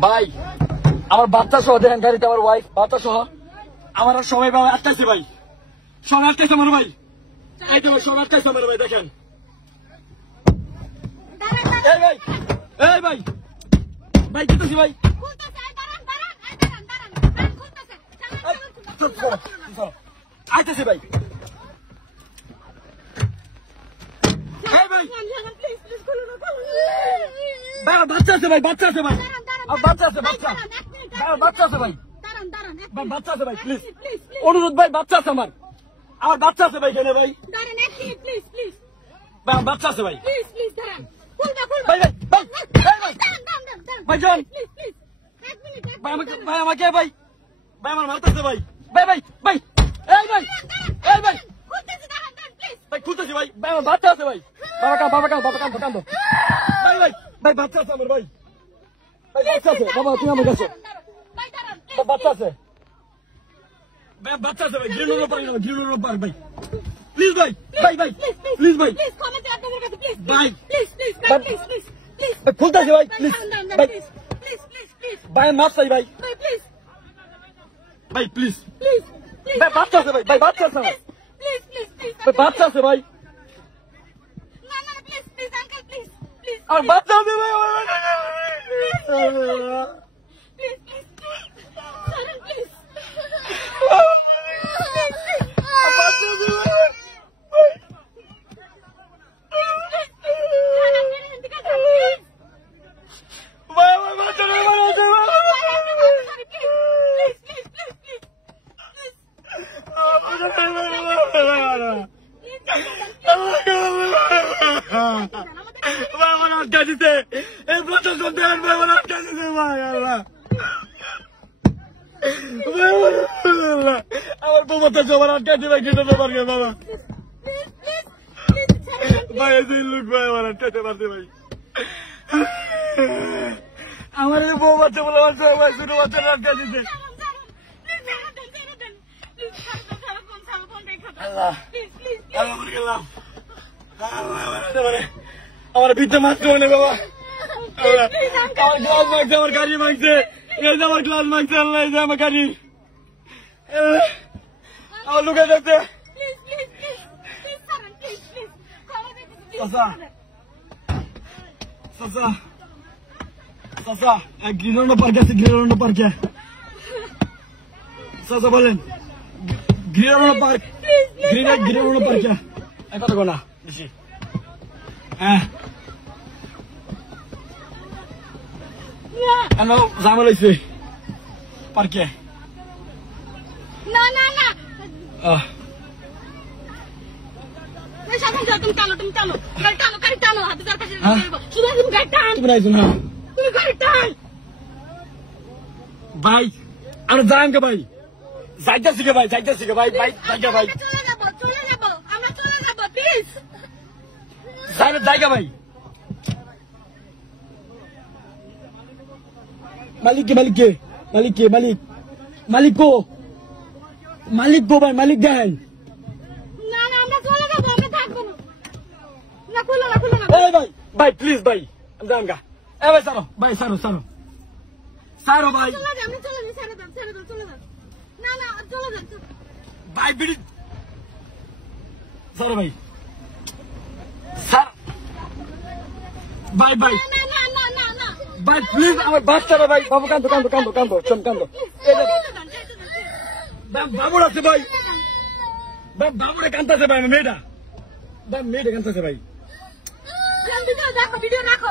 ভাই আমার বাচ্চা সহ দেখেন গাড়িতে আমার ওয়াইফ বাচ্চা সহ আমার আর সবাই ভাই আটকাইছে ভাই সবাই আটকাইছে আমার ভাই এই তো সবাই আটকাইছে আমার ভাই দেখেন এই ভাই এই ভাই ভাই কিতেছি ভাই আইতেছে ভাই এই ভাই বাচ্চা আছে ভাই বাচ্চা আছে ভাই বাচ্চা আছে বাচ্চা বাচ্চা আছে ভাই বাচ্চা আছে ভাই প্লিজ অনুরোধ ভাই বাচ্চা আছে আমার বাচ্চা আছে ভাই কেন ভাই বাচ্চা আছে ভাই ভাই ভাই ভাই যান ভাই আমাকে ভাই ভাই আমার মারতেছে ভাই ভাই ভাই ভাই এই ভাই এই ভাই ভাই খুলতেছি ভাই ভাই আমার বাচ্চা আছে ভাই বাবা কান ভাই ভাই ভাই বাচ্চা আছে আমার ভাই ভাই বাচ্চা আছে বাবা তুমি আমার কাছে বাচ্চা আছে বাচ্চা আছে ভাই গ্রিনোর পার ভাই প্লিজ ভাই ভাই ভাই প্লিজ ভাই ভাই খুলতেছি ভাই প্লিজ ভাই ভাই মাফ চাই ভাই ভাই প্লিজ ভাই বাচ্চা আছে ভাই বাচ্চা আছে ভাই বাচ্চা আছে ভাই আর বাচ্চা আছে ভাই আমার বোমাটা জমার আটকাইতে ভাই যেতে পারবে বাবা ভাই লোক ভাই আমার আটকাইতে পারবে ভাই আমার বউ বাচ্চা বলে ভাই ছোট বাচ্চা আটকাই দিতে আমার পিঠে মারতে মনে বাবা আমার গ্লাস মাগছে আমার গাড়ি মাগছে আমার গ্লাস মাগছে আল্লাহ আমার গাড়ি আমার লুকে যাচ্ছে গ্রিনোর পার্কে আছে গ্রিনোর পার্কে বলেন গ্রিনোর পার্ক গ্রিনোর পার্কে কথা কোনা বেশি হ্যাঁ হ্যালো জামাল হয়েছে পার্কে না না না ভাই আর যান কে ভাই যাইতেছি কে ভাই ভাই জায়গা ভাই জায়গা ভাই মালিক কো ভাই মালিক দেন ভাই প্লিজ ভাই ভাই সারো ভাই ভাই বিড়ি সারো ভাই ভাই ভাই প্লিজ আমার বাচ্চারা ভাই বাবু কান্দো বাবুর আছে ভাই বাবুরে কান্দাছে ভাই মেয়েটা কান্দাছে ভাই ভিডিও রাখো